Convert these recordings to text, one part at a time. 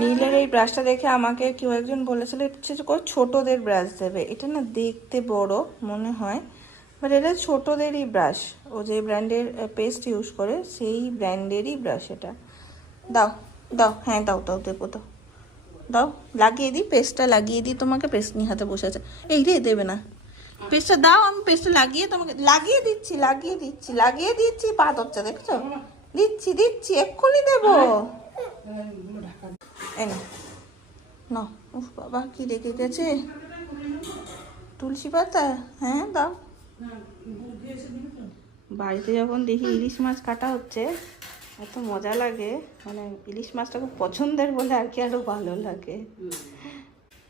নীলের এই ব্রাশটা দেখে আমাকে কেউ একজন বলেছিল ছোটদের ব্রাশ দেবে। এটা না দেখতে বড় মনে হয়, বাট এটা ছোটদেরই ব্রাশ। ও যে ব্র্যান্ডের পেস্ট ইউজ করে সেই ব্র্যান্ডেরই ব্রাশ এটা। দাও দাও, হ্যাঁ দাও দাও, দেবো দাও, দাও লাগিয়ে দিই, পেস্টটা লাগিয়ে দিই তোমাকে। পেস্ট নিয়ে হাতে বসে আছে, এই রে দেবে না, পেস্টটা দাও, আমি পেস্টটা লাগিয়ে তোমাকে লাগিয়ে দিচ্ছি, লাগিয়ে দিচ্ছি, লাগিয়ে দিচ্ছি। পা হচ্ছে দেখছো, দিচ্ছি দিচ্ছি, এক্ষুনি দেবো। না, উফ বাবা কি রেখে গেছে, তুলসী পাতা, হ্যাঁ দাও। বাড়িতে যখন দেখি ইলিশ মাছ কাটা হচ্ছে এত মজা লাগে, মানে ইলিশ মাছটা খুব পছন্দের বলে আর কি আরো ভালো লাগে।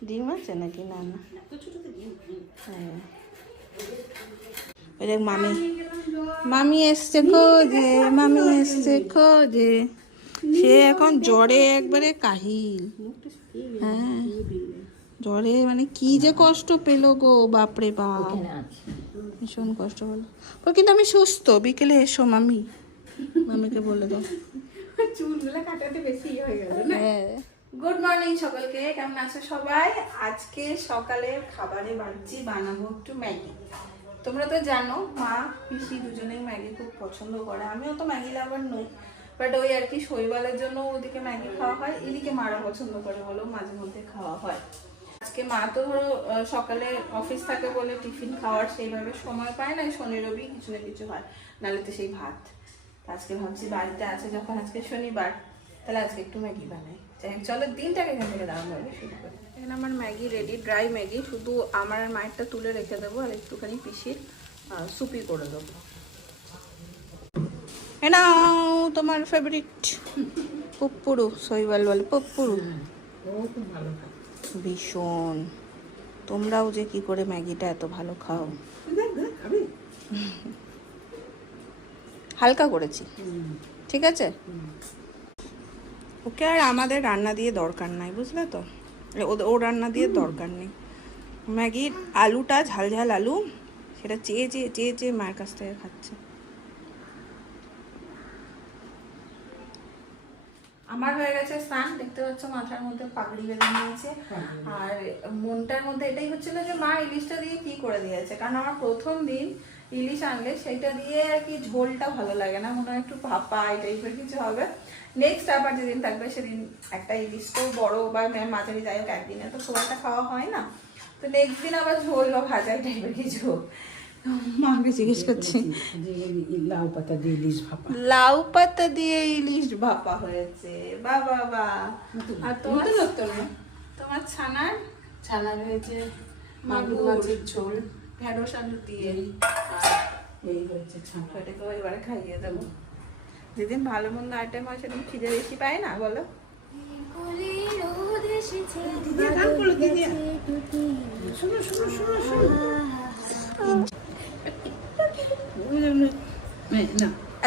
ডিম আছে নাকি? না না, হ্যাঁ। ওই দেখ মামি, মামি এসছে খোঁজে, মামি এসছে খোঁজে। সে এখন জ্বরে একবারে কাহিল। হ্যাঁ জ্বরে মানে কি যে কষ্ট পেলো গো, বাপরে বাপ, ভীষণ কষ্ট হলো। কিন্তু আমি সুস্থ, বিকেলে এসো মামি, মামিকে বলে দাও। চুলগুলো কাটাতে বেশি হয়ে গেল না। হ্যাঁ। গুড মর্নিং সকলকে, কেমন আছো সবাই? আজকে সকালে খাবারে বানাবো একটু ম্যাগি। তোমরা তো জানো মা পিসি দুজনেই ম্যাগি খুব পছন্দ করে। আমিও তো ম্যাগি লাভার নই, বাট ওই আর কি শৈবালের জন্য ওদিকে ম্যাগি খাওয়া হয়, এদিকে মারা পছন্দ করে বলেও মাঝে মধ্যে খাওয়া হয়। আজকে মা তো ধরো সকালে অফিস থাকে বলে টিফিন খাওয়ার সেইভাবে সময় পায় না, শনি রবি কিছু না কিছু হয়, নাহলে তো সেই ভাত। আজকে ভাবছি বাড়িতে আছে যখন, আজকে শনিবার, তাহলে আজকে একটু ম্যাগি বানাই। যাই হোক চলো দিনটাকে এখান থেকে দাঁড়ানো হবে শুরু করি। এখানে আমার ম্যাগি রেডি, ড্রাই ম্যাগি, শুধু আমার আর মায়েরটা তুলে রেখে দেবো আর একটুখানি পিসির সুপি করে দেবো। নাও তোমার ফেভারিট পুপ্পুরু, শৈবাল বলে পুপ্পুরু, ভীষণ। তোমরাও যে কি করে ম্যাগিটা এত ভালো খাও। হালকা করেছি, ঠিক আছে। ওকে আর আমাদের রান্না দিয়ে দরকার নাই, বুঝলে তো, ও রান্না দিয়ে দরকার নেই। ম্যাগির আলুটা ঝাল ঝাল আলু, সেটা চেয়ে চেয়ে চেয়ে চেয়ে মায়ের কাছ থেকে খাচ্ছে। আমার হয়ে গেছে স্নান, দেখতে পাচ্ছ মাথার মধ্যে পাগড়ি বেঁধে নিয়েছে। আর মনটার মধ্যে এটাই হচ্ছিল যে মা ইলিশটা দিয়ে কি করে দিয়েছে, কারণ আমার প্রথম দিন ইলিশ আনলে সেইটা দিয়ে আর কি ঝোলটা ভালো লাগে না, মনে হয় একটু ভাপা এই টাইপের কিছু হবে। নেক্সট আবার যেদিন থাকবে সেদিন একটা ইলিশ তো বড় বা মাঝারি যাই হোক, একদিনে তো খুব একটা খাওয়া হয় না, তো নেক্সট দিন আবার ঝোল বা ভাজা টাইপের কিছু। মাকে জিজ্ঞেস করছি, লাউ পাতা দিয়ে ইলিশ ভাপা, লাউ পাতা দিয়ে ইলিশ ভাপা হয়েছে, বাবা বা। আর তোমার ছানার ছানার হয়েছে মাগুর মাছের ঝোল, ঢেঁড়স আলু দিয়ে, এই হয়েছে ছানা। এটাকে এবারে খাইয়ে দেবো। যেদিন ভালো মন্দ আইটেম হয় সেদিন খিদে বেশি পায় না, বলো।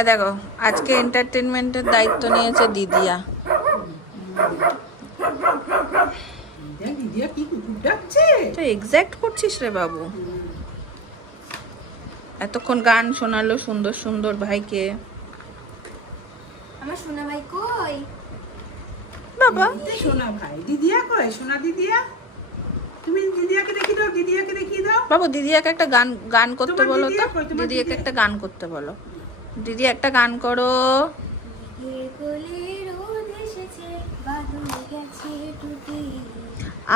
দেখো আজকে এন্টারটেনমেন্টের দায়িত্ব নিয়েছে দিদিয়া। এক্সাক্ট করছিস রে বাবু, এতক্ষণ গান শোনালো সুন্দর সুন্দর ভাইকে। আমার সোনা ভাই কই? বাবা সোনা ভাই, দিদিয়া কই? সোনা দিদিয়া, তুমি দিদিয়াকে দেখি দাও, দিদিয়াকে দেখি দাও। বাবু দিদিয়াকে একটা গান করতে বলো তো, দিদিয়াকে একটা গান করতে বলো। দিদি একটা গান করো।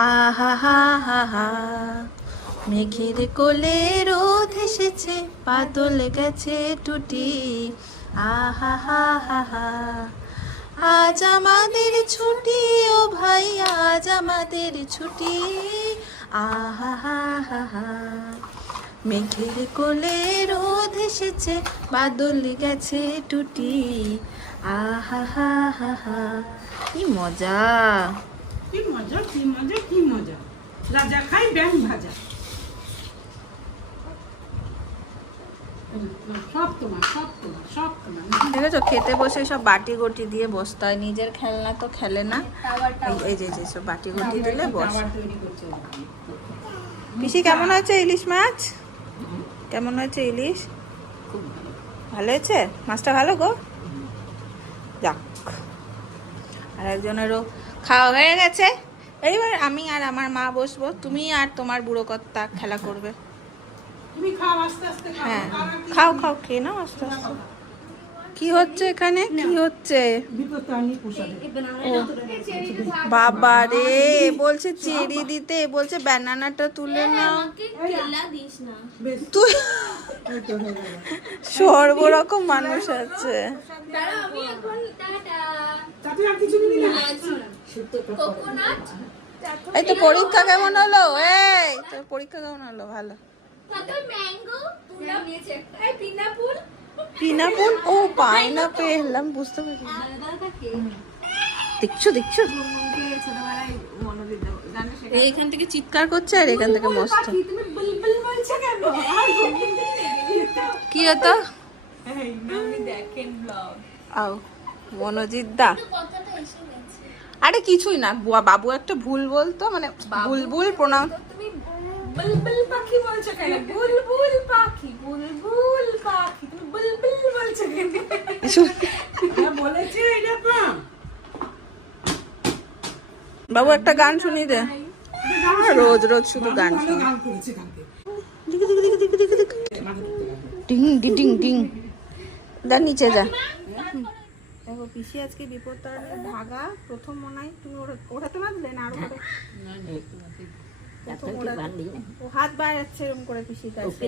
আহা হা হা হা, মেঘের কোলে রোদ এসেছে, বাদল গেছে টুটি। আহা হা হা হা, আজ আমাদের ছুটি ও ভাই, আজ আমাদের ছুটি। আহা হা হা হা, মেঘের কোলে রোদ এসেছে, বাদল গেছে টুটি। আহা হা হা হা, কি মজা, কি মজা, কি মজা, কি মজা। রাজা খাই ব্যাং ভাজা, সব তোমার, সব তোমার, সব তোমার। দেখেছো খেতে বসে সব বাটি গটি দিয়ে বসতে হয়, নিজের খেলনা তো খেলে না। এই যে সব বাটি গটি দিলে বস। পিসি কেমন হয়েছে ইলিশ মাছ? কেমন হয়েছে ইলিশ? ভালো হয়েছে মাছটা, ভালো গো। যাক আর একজনেরও খাওয়া হয়ে গেছে। এইবার আমি আর আমার মা বসবো, তুমি আর তোমার বুড়ো কর্তা খেলা করবে। তুমি খাও আস্তে আস্তে খাও। হ্যাঁ খাও খাও, খেয়ে নাও আস্তে আস্তে। কি হচ্ছে এখানে, কি হচ্ছে? বাবা রে, বলছে চেরি দিতে, বলছে ব্যানানাটা তুলে নাও। তুই সর্বরকম মানুষ আছে। এই তো পরীক্ষা কেমন হলো? এই তো পরীক্ষা কেমন হলো? ভালো। পিনাপুল, ও পাইনাপেল, আমি বুঝতে পারি। দেখছো দেখছো, এইখান থেকে চিৎকার করছে আর এখান থেকে মস্ত। কি হতো? আও মনোজিৎ দা, আরে কিছুই না, বাবু একটা ভুল বলতো, মানে বুলবুল প্রণাম। বুলবুল পাখি বলছো কেন? বুলবুল পাখি, বুলবুল পাখি, তুমি বুলবুল বলছো কেন? বলেছে এরকম। বাবু একটা গান শুনিয়ে দে, রোজ রোজ শুধু গান শুনি। ডিং ডিং ডিং, দা নিচে যা। দেখো পিসি আজকে বিপদ তাড়ানোর ভাগা প্রথম মনে হয়, তুমি ওঠাতে পারলে না? আরো করে ও হাত বাড়াচ্ছে এরকম করে পিসির কাছে,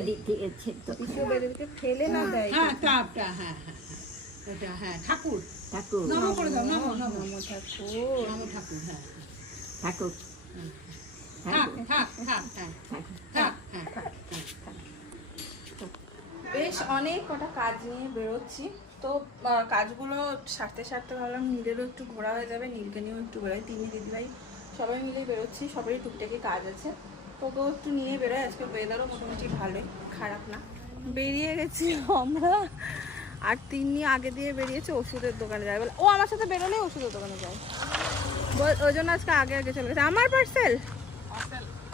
পিসিও বেরিয়ে ফেলে না দেয়। হ্যাঁ কাপটা, হ্যাঁ হ্যাঁ এটা, হ্যাঁ ঠাকুর, ঠাকুর নমো করে দাও, নমো নমো ঠাকুর, নমো ঠাকুর, হ্যাঁ ঠাকুর, থাক থাক থাক থাক থাক। বেশ অনেক কটা কাজ নিয়ে বেরোচ্ছি, তো কাজগুলো সারতে সারতে ভাবলাম নীলেরও একটু ঘোরা হয়ে যাবে, নীলকে নিয়েও একটু বেরোয়, তিনি দিদিভাই সবাই মিলেই বেরোচ্ছি, সবারই টুকটাকি কাজ আছে, তোকেও একটু নিয়ে বেরোয়। আজকে ওয়েদারও মোটামুটি ভালোই, খারাপ না। বেরিয়ে গেছি আমরা, আর তিনি আগে দিয়ে বেরিয়েছে ওষুধের দোকানে যায় বলে। ও আমার সাথে বেরোলেই ওষুধের দোকানে যায়, ওই জন্য আজকে আগে আগে চলে গেছে। আমার পার্সেল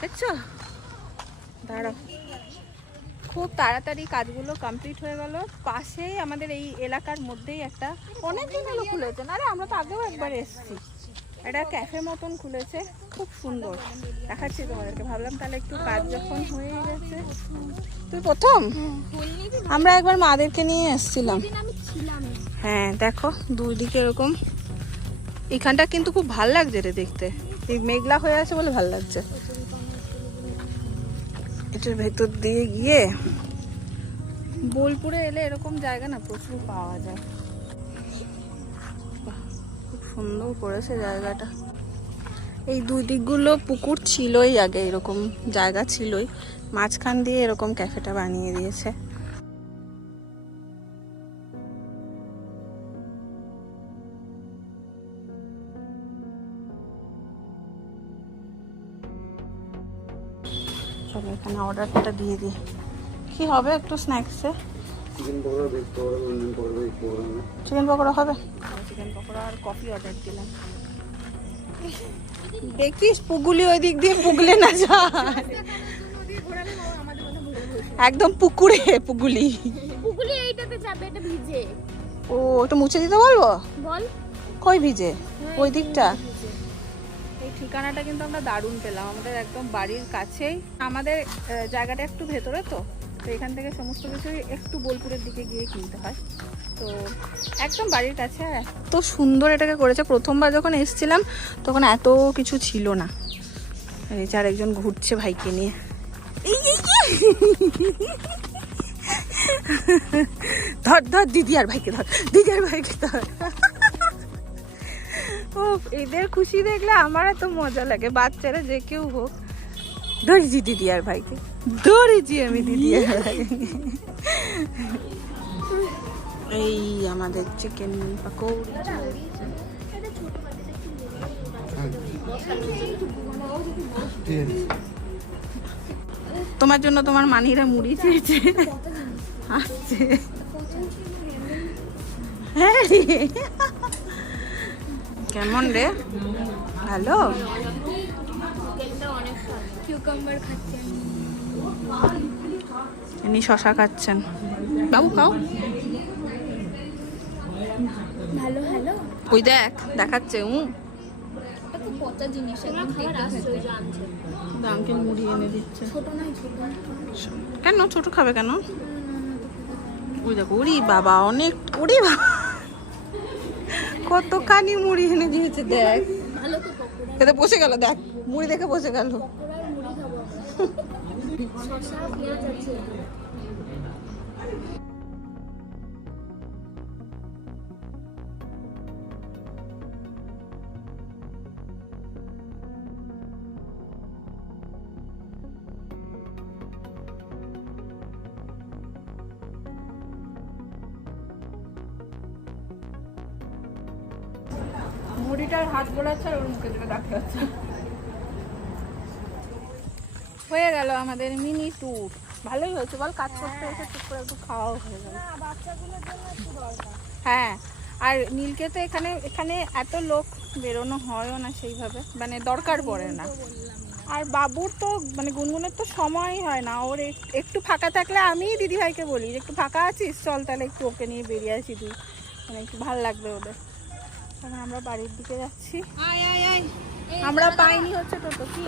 দেখছো, দাঁড়াও। খুব তাড়াতাড়ি কাজগুলো কমপ্লিট হয়ে গেল। পাশেই আমাদের এই এলাকার মধ্যেই একটা, অনেক দিন হলো খুলেছে না রে, আমরা তো আগেও একবার এসেছি, একটা ক্যাফে মতন খুলেছে, খুব সুন্দর, দেখাচ্ছি তোমাদেরকে। ভাবলাম তাহলে একটু কাজ যখন হয়ে গেছে। তুই প্রথম? আমরা একবার মাদেরকে নিয়ে এসেছিলাম। হ্যাঁ দেখো দুই দিকে এরকম, এখানটা কিন্তু খুব ভাল লাগছে রে দেখতে, এই মেঘলা হয়ে আছে বলে ভাল লাগছে। এটার ভেতর দিয়ে গিয়ে বোলপুরে এলে এরকম জায়গা না প্রচুর পাওয়া যায়। খুব সুন্দর করেছে জায়গাটা। এই দুই দিকগুলো পুকুর ছিলই আগে, এরকম জায়গা ছিলই, মাঝখান দিয়ে এরকম ক্যাফেটা বানিয়ে দিয়েছে। চলো এখানে অর্ডারটা দিয়ে দিই। কি হবে একটু স্ন্যাক্সে? চিকেন পকোড়া হবে, চিকেন পকোড়া আর কফি অর্ডার দিলাম। দেখিস পুগুলি ওই দিক দিয়ে পুগলে না যায়, একদম পুকুরে পুগুলি। পুকুরে এইটাতে যাবে, এটা ভিজে। ও ওটা মুছে দিতে বলবো? বল। কই ভিজে? ওই দিকটা। এই ঠিকানাটা কিন্তু আমরা দারুণ পেলাম, আমাদের একদম বাড়ির কাছেই। আমাদের জায়গাটা একটু ভেতরে, তো এখান থেকে সমস্ত কিছু একটু বোলপুরের দিকে গিয়ে কিনতে হয়, তো একদম বাড়ির কাছে। এত সুন্দর এটাকে করেছে, প্রথমবার যখন এসেছিলাম তখন এত কিছু ছিল না। এই যে আরেকজন ঘুরছে ভাইকে নিয়ে, ধর ধর দিদি আর ভাইকে ধর, দিদি আর ভাইকে ধর। ও এদের খুশি দেখলে আমার এত মজা লাগে, বাচ্চারা যে কেউ হোক। ধরেছি দিদি আর ভাইকে, ধরেছি আমি দিদি আর ভাইকে। এই আমাদের চিকেন পাকোড়া। তোমার জন্য তোমার মানিরা মুড়ি চেয়েছে, আসছে। হ্যাঁ রে, কেমন রে? ভালো। ইনি শশা খাচ্ছেন, বাবু খাও। ভালো ভালো। ওই দেখ দেখাচ্ছে এটা তো পচা জিনিস একদম খাবার আশ্চর্য আনছে দামকে মুড়ি এনে দিচ্ছে। ছোট নাই ছোট কেন ছোট খাবে কেন? ওই দেখো ওরি বাবা অনেক, ওরি বাবা কতখানি মুড়ি এনে দিয়েছে দেখ। ভালো তো পকোড়া খেতে বসে গেল, দেখ মুড়ি দেখে বসে গেল। পকোড়ার মুড়ি খাবো আমরা শসা পেঁয়াজ আছে মুড়িটার হাত বোলাচ্ছে আর ওর মুখে দিকে তাকিয়ে আছে। হয়ে গেল আমাদের মিনি ট্যুর। ভালোই হয়েছে বল, কাজ করতে এসে টুক করে একটু খাওয়াও হয়ে গেল। না বাচ্চাগুলোর জন্য একটু দরকার হ্যাঁ, আর নীলকে তো এখানে এত লোক বেরোনো হয়ও না সেইভাবে, মানে দরকার পড়ে না। আর বাবুর তো মানে গুনগুনের তো সময়ই হয় না। ওর একটু ফাঁকা থাকলে আমিই দিদিভাইকে বলি যে একটু ফাঁকা আছিস, চল তাহলে একটু ওকে নিয়ে বেরিয়ে আসি তুই, মানে একটু ভালো লাগবে ওদের। এখন আমরা বাড়ির দিকে যাচ্ছি। আমরা পাইনি হচ্ছে টোটো। কি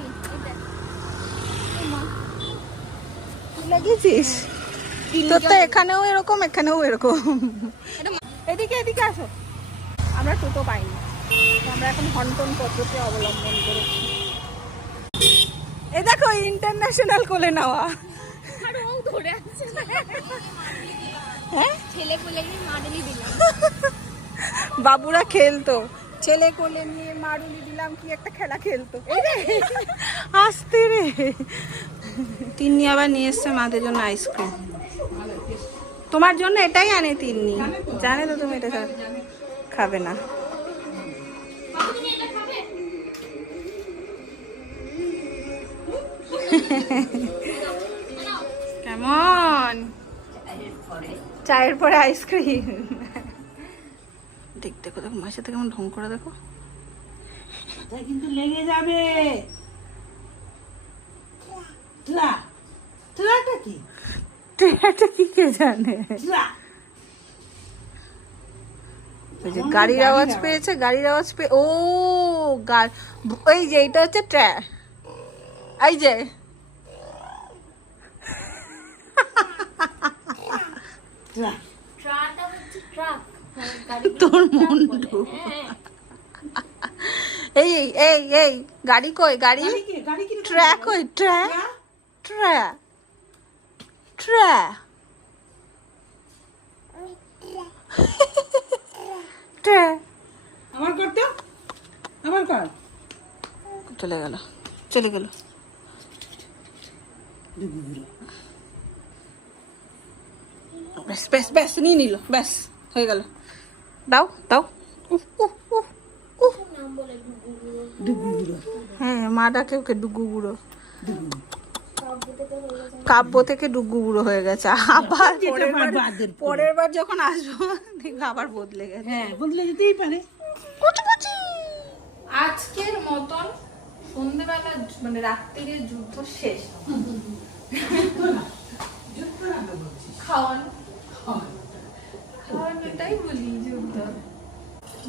লাগিয়েছিস তোর তো এখানেও এরকম এখানেও এরকম। এদিকে এদিকে আসো। আমরা টোটো পাইনি, আমরা এখন হন্টন পদ্ধতি অবলম্বন করেছি। এ দেখো ইন্টারন্যাশনাল কোলে নেওয়া। আর ও ধরে আছে হ্যাঁ ছেলে কোলে নিয়ে মাডলি দিলাম বাবুরা খেলতো, ছেলে কোলে নিয়ে মারুলি দিলাম, কি একটা খেলা খেলতো। আসতে রে তিন্নি আবার নিয়ে এসছে মাদের জন্য আইসক্রিম। তোমার জন্য এটাই আনে তিন্নি, জানে তো তুমি এটা খাবে না। তুমি এটা খাবে কেমন চায়ের পরে আইসক্রিম? দেখো দেখো মাসে থেকে কেমন ঢং করে দেখো, কিন্তু লেগে যাবে। কি এটা কি কে জানে? ওই যে গাড়ির আওয়াজ পেয়েছে, গাড়ির আওয়াজ পেয়ে ও ওই যে এটা হচ্ছে ট্র্যা, এই যে ট্রাকটা হচ্ছে ট্রাক তোর মুন্ডু। এই এই এই এই গাড়ি কই, গাড়ি ট্র্যাক কই, ট্র্যা ট্র্যা ট্র্যা ট্র্যা আমার করতে আমার কর চলে গেল চলে গেল। ব্যাস ব্যাস ব্যাস নিয়ে নিল, ব্যাস হয়ে গেল। দাও দাও। নাম বলে ডুগু গুঁড়ো। হ্যাঁ মা ডাকে ওকে ডুগু বুড়ো। কাব্যতে তো হয়ে গেছে কাব্য থেকে ডুগু বুড়ো হয়ে গেছে। আবার পরের বার যখন আসবো দেখবো আবার বদলে গেছে। হ্যাঁ বদলে যেতেই পারে। আজকের মতন সন্ধ্যেবেলা মানে রাত্রির যুদ্ধ শেষ। খাওয়ান খাওয়ান এটাই বলি যুদ্ধ।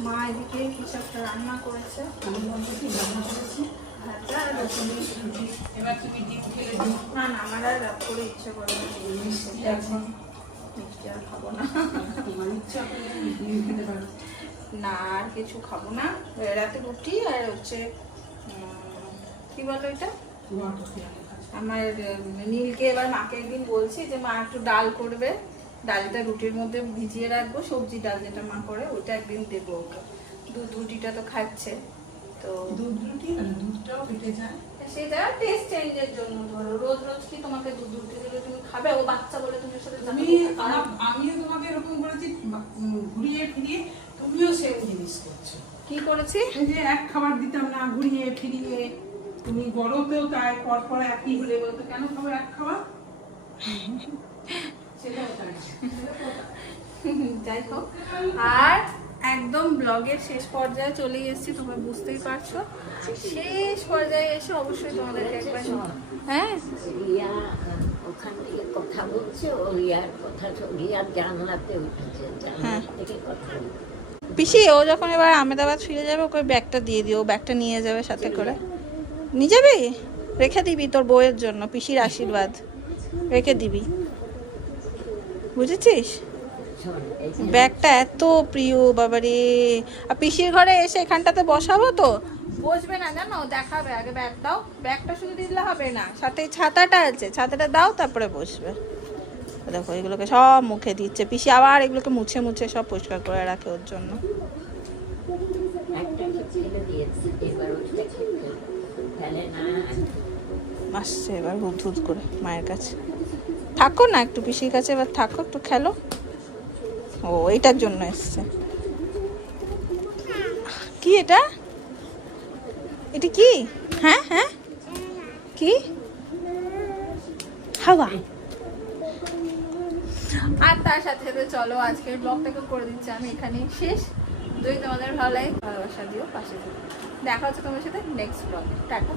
মা এদিকে কিছু একটা রান্না করেছে, ভাজা আর রসুনের সুজি। এবার তুমি ডিম খেলে না না আমার আর রাত করে ইচ্ছে করে না, মিষ্টি এখন মিষ্টি আর খাবো না। তোমার ইচ্ছা করলে ডিম খেতে পারো। না আর কিছু খাবো না, রাতে রুটি আর হচ্ছে কি বলো এটা আমার নীলকে এবার মাকে একদিন বলছি যে মা একটু ডাল করবে, ডালটা রুটির মধ্যে ভিজিয়ে রাখবো, সবজি ডাল যেটা মা করে ওইটা একদিন দেবো ওকে। দুধ রুটিটা তো খাচ্ছে, তো দুধ রুটি আর দুধটাও পেটে যায়। সেটা টেস্ট চেঞ্জের জন্য। ধরো রোজ রোজ কি তোমাকে দুধ রুটি দিলে তুমি খাবে? ও বাচ্চা বলে তুমি সাথে আমিও তোমাকে এরকম করেছি, ঘুরিয়ে ফিরিয়ে তুমিও সেম জিনিস করছো। কি করেছি? এই যে এক খাবার দিতাম না, ঘুরিয়ে ফিরিয়ে, তুমি বড়তেও তাই, পর একই হলে বলতো কেন খাবো এক খাবার। সেটাও তাই। যাই হোক, আর একদম ব্লগের শেষ পর্যায়ে চলে এসেছি, তোমরা বুঝতেই পারছো। শেষ পর্যায়ে এসে অবশ্যই তোমাদেরকে একবার হ্যাঁ রিয়া ওখান থেকে কথা বলছে, ও রিয়ার কথা রিয়ার জানলাতে উঠেছে, জানলা থেকে কথা বলছে। পিসি ও যখন এবার আহমেদাবাদ ফিরে যাবে ওকে ব্যাগটা দিয়ে দিও, ব্যাগটা নিয়ে যাবে সাথে করে। নিয়ে যাবি? রেখে দিবি তোর বউয়ের জন্য, পিসির আশীর্বাদ রেখে দিবি, বুঝেছিস? শোন, এই যে ব্যাগটা এত প্রিয় বাবারে। আর পিসির ঘরে এসে এখানটাতে বসাবো তো বসবে না জানো, দেখাবে আগে ব্যাগ দাও, ব্যাগটা শুধু দিলে হবে না, সাথে ছাতাটা আছে, ছাতাটা দাও তারপরে বসবে। দেখো এগুলোকে সব মুখে দিচ্ছে পিসি, আবার এগুলোকে মুছে মুছে সব পরিষ্কার করে রাখে ওর জন্য। একটা ফেলে দিয়েছি, এবার ওটা ফেলে না। আসছে এবার হুট করে মায়ের কাছে। থাকো না একটু পিসির কাছে, এবার থাকো, একটু খেলো। ও এইটার জন্য এসছে। কি এটা? এটা কি? হ্যাঁ হ্যাঁ কি? হাওয়া। আর তার সাথে সাথে চলো আজকের ব্লগটাকে করে দিচ্ছি আমি এখানে শেষ। যদি তোমাদের ভালো লাগে ভালোবাসা দিও, পাশে থেকো। দেখা হচ্ছে তোমার সাথে নেক্সট ব্লগে। টাটা।